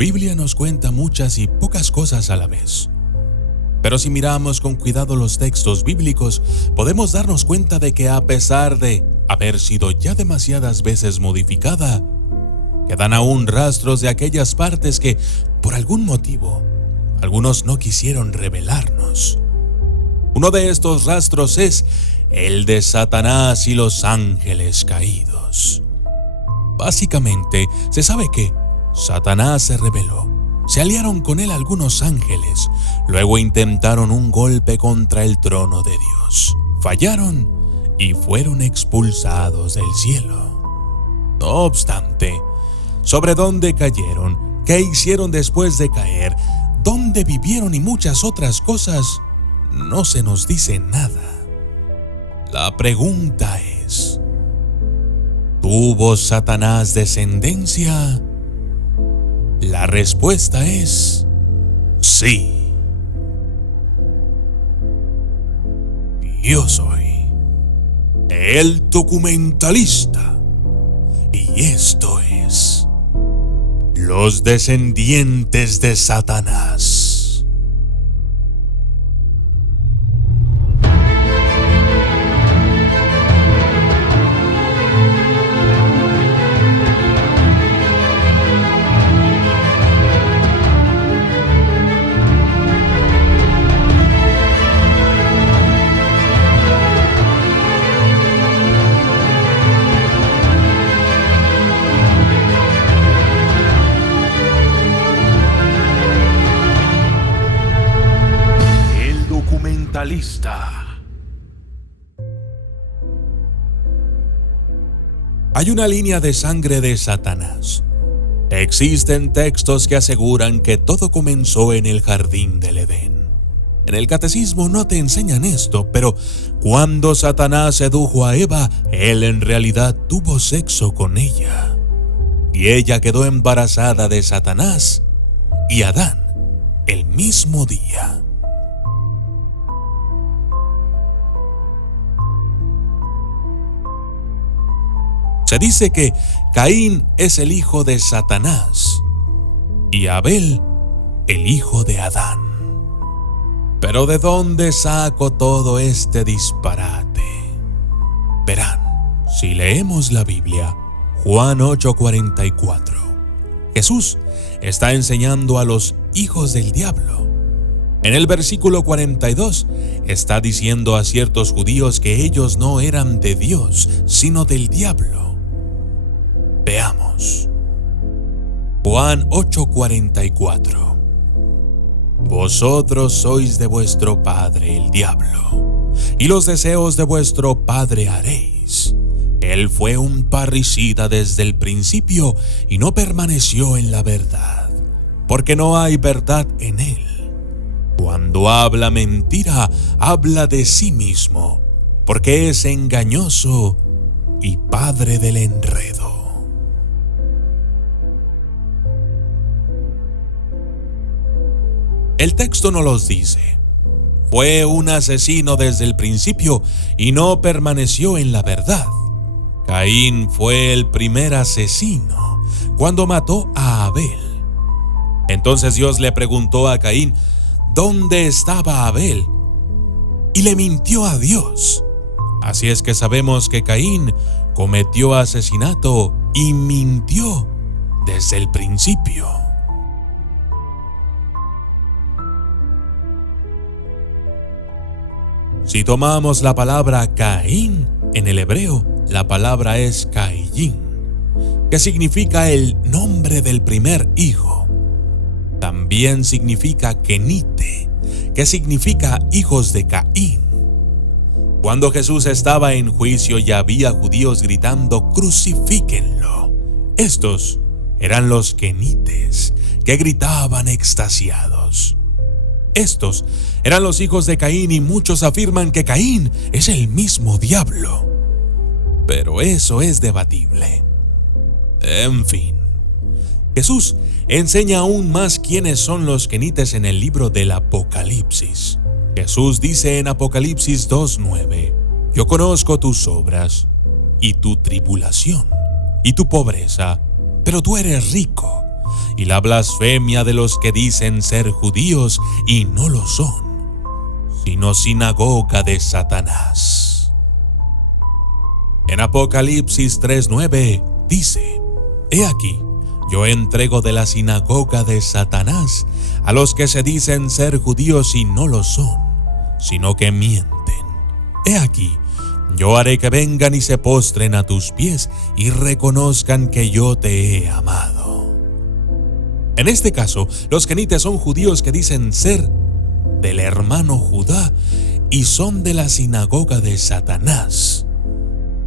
Biblia nos cuenta muchas y pocas cosas a la vez. Pero si miramos con cuidado los textos bíblicos, podemos darnos cuenta de que a pesar de haber sido ya demasiadas veces modificada, quedan aún rastros de aquellas partes que, por algún motivo, algunos no quisieron revelarnos. Uno de estos rastros es el de Satanás y los ángeles caídos. Básicamente, se sabe que Satanás se rebeló. Se aliaron con él algunos ángeles. Luego intentaron un golpe contra el trono de Dios. Fallaron y fueron expulsados del cielo. No obstante, sobre dónde cayeron, qué hicieron después de caer, dónde vivieron y muchas otras cosas, no se nos dice nada. La pregunta es: ¿tuvo Satanás descendencia? La respuesta es sí. Yo soy el documentalista y esto es Los descendientes de Satanás. Hay una línea de sangre de Satanás. Existen textos que aseguran que todo comenzó en el jardín del Edén. En el catecismo no te enseñan esto, pero cuando Satanás sedujo a Eva, él en realidad tuvo sexo con ella. Y ella quedó embarazada de Satanás y Adán el mismo día. Se dice que Caín es el hijo de Satanás y Abel el hijo de Adán. Pero ¿de dónde saco todo este disparate? Verán, si leemos la Biblia, Juan 8:44, Jesús está enseñando a los hijos del diablo. En el versículo 42 está diciendo a ciertos judíos que ellos no eran de Dios, sino del diablo. Veamos. Juan 8:44. Vosotros sois de vuestro padre el diablo, y los deseos de vuestro padre haréis. Él fue un parricida desde el principio y no permaneció en la verdad, porque no hay verdad en él. Cuando habla mentira, habla de sí mismo, porque es engañoso y padre del enredo. El texto no los dice. Fue un asesino desde el principio y no permaneció en la verdad. Caín fue el primer asesino cuando mató a Abel. Entonces Dios le preguntó a Caín, ¿dónde estaba Abel? Y le mintió a Dios. Así es que sabemos que Caín cometió asesinato y mintió desde el principio. Si tomamos la palabra Caín, en el hebreo, la palabra es Caín, que significa el nombre del primer hijo. También significa Kenite, que significa hijos de Caín. Cuando Jesús estaba en juicio y había judíos gritando, crucifíquenlo. Estos eran los Kenites, que gritaban extasiados. Estos eran los hijos de Caín y muchos afirman que Caín es el mismo diablo. Pero eso es debatible. En fin, Jesús enseña aún más quiénes son los Kenites en el libro del Apocalipsis. Jesús dice en Apocalipsis 2:9, yo conozco tus obras y tu tribulación y tu pobreza, pero tú eres rico y la blasfemia de los que dicen ser judíos y no lo son, sino sinagoga de Satanás. En Apocalipsis 3:9 dice: He aquí, yo entrego de la sinagoga de Satanás a los que se dicen ser judíos y no lo son, sino que mienten. He aquí, yo haré que vengan y se postren a tus pies y reconozcan que yo te he amado. En este caso, los quenites son judíos que dicen ser del hermano Judá y son de la sinagoga de Satanás.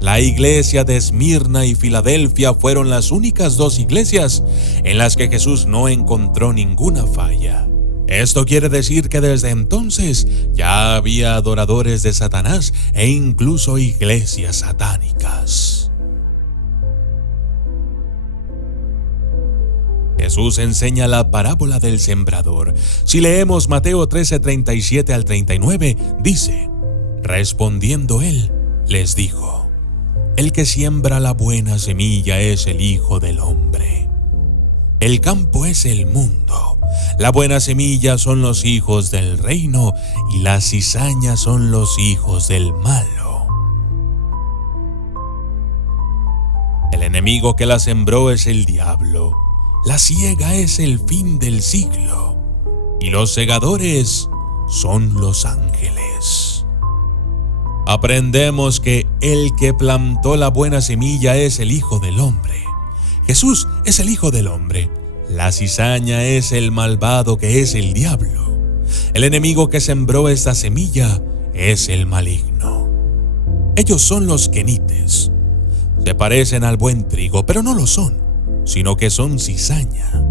La iglesia de Esmirna y Filadelfia fueron las únicas dos iglesias en las que Jesús no encontró ninguna falla. Esto quiere decir que desde entonces ya había adoradores de Satanás e incluso iglesias satánicas. Jesús enseña la parábola del sembrador. Si leemos Mateo 13:37 al 39, dice: Respondiendo él, les dijo: El que siembra la buena semilla es el Hijo del Hombre. El campo es el mundo. La buena semilla son los hijos del reino y las cizañas son los hijos del malo. El enemigo que la sembró es el diablo. La siega es el fin del siglo y los segadores son los ángeles. Aprendemos que el que plantó la buena semilla es el Hijo del Hombre. Jesús es el Hijo del Hombre. La cizaña es el malvado que es el diablo. El enemigo que sembró esta semilla es el maligno. Ellos son los quenites. Se parecen al buen trigo, pero no lo son, sino que son cizaña.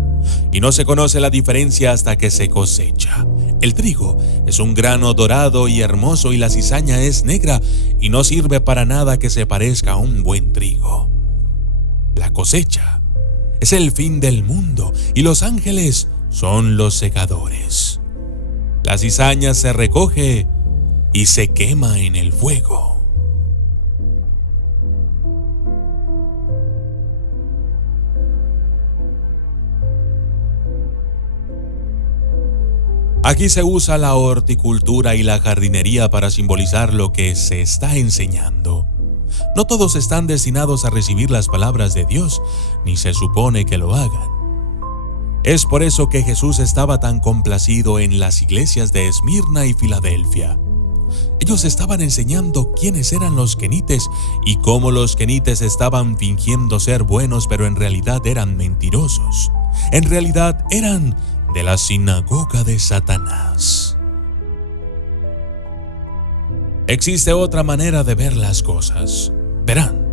Y no se conoce la diferencia hasta que se cosecha. El trigo es un grano dorado y hermoso y la cizaña es negra y no sirve para nada que se parezca a un buen trigo. La cosecha es el fin del mundo y los ángeles son los segadores. La cizaña se recoge y se quema en el fuego. Aquí se usa la horticultura y la jardinería para simbolizar lo que se está enseñando. No todos están destinados a recibir las palabras de Dios, ni se supone que lo hagan. Es por eso que Jesús estaba tan complacido en las iglesias de Esmirna y Filadelfia. Ellos estaban enseñando quiénes eran los quenites y cómo los quenites estaban fingiendo ser buenos, pero en realidad eran mentirosos. En realidad eran de la sinagoga de Satanás. Existe otra manera de ver las cosas. Verán,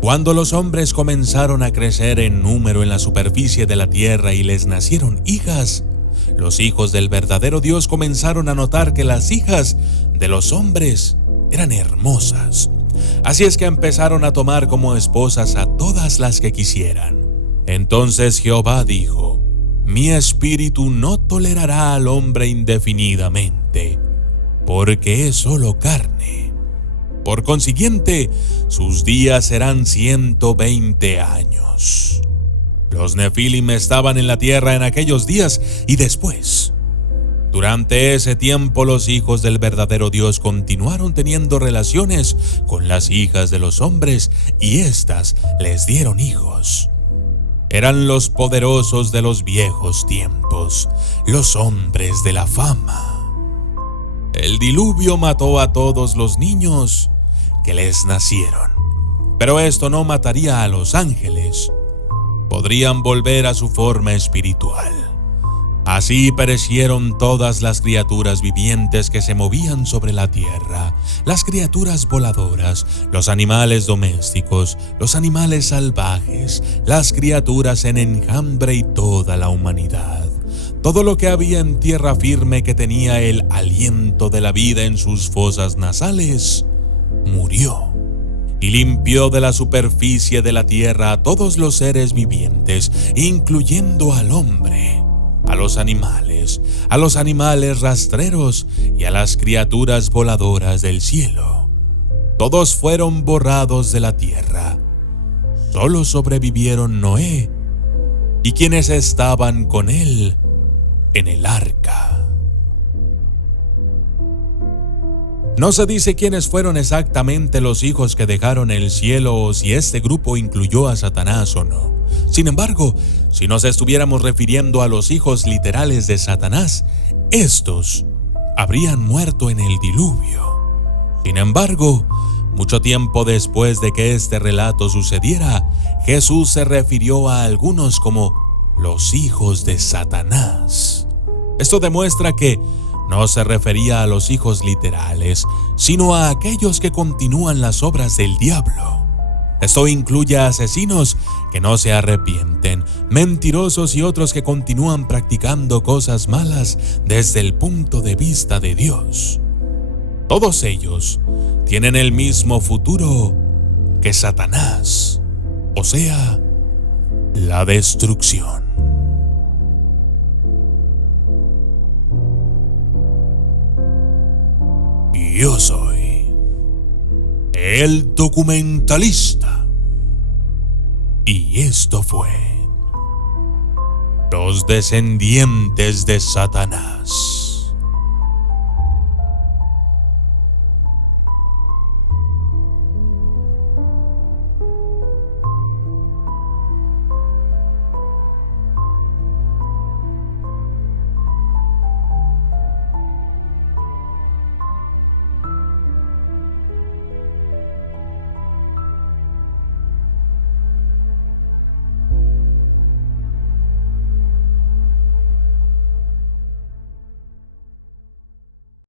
cuando los hombres comenzaron a crecer en número en la superficie de la tierra y les nacieron hijas, los hijos del verdadero Dios comenzaron a notar que las hijas de los hombres eran hermosas. Así es que empezaron a tomar como esposas a todas las que quisieran. Entonces Jehová dijo: Mi espíritu no tolerará al hombre indefinidamente, porque es solo carne. Por consiguiente, sus días serán 120 años. Los Nefilim estaban en la tierra en aquellos días y después. Durante ese tiempo, los hijos del verdadero Dios continuaron teniendo relaciones con las hijas de los hombres y éstas les dieron hijos. Eran los poderosos de los viejos tiempos, los hombres de la fama. El diluvio mató a todos los niños que les nacieron, pero esto no mataría a los ángeles. Podrían volver a su forma espiritual. Así perecieron todas las criaturas vivientes que se movían sobre la tierra, las criaturas voladoras, los animales domésticos, los animales salvajes, las criaturas en enjambre y toda la humanidad. Todo lo que había en tierra firme que tenía el aliento de la vida en sus fosas nasales, murió. Y limpió de la superficie de la tierra a todos los seres vivientes, incluyendo al hombre, a los animales rastreros y a las criaturas voladoras del cielo. Todos fueron borrados de la tierra. Solo sobrevivieron Noé y quienes estaban con él en el arca. No se dice quiénes fueron exactamente los hijos que dejaron el cielo o si este grupo incluyó a Satanás o no. Sin embargo, si nos estuviéramos refiriendo a los hijos literales de Satanás, estos habrían muerto en el diluvio. Sin embargo, mucho tiempo después de que este relato sucediera, Jesús se refirió a algunos como los hijos de Satanás. Esto demuestra que no se refería a los hijos literales, sino a aquellos que continúan las obras del diablo. Esto incluye a asesinos que no se arrepienten, mentirosos y otros que continúan practicando cosas malas desde el punto de vista de Dios. Todos ellos tienen el mismo futuro que Satanás, o sea, la destrucción. Yo soy el documentalista y esto fue Los descendientes de Satanás.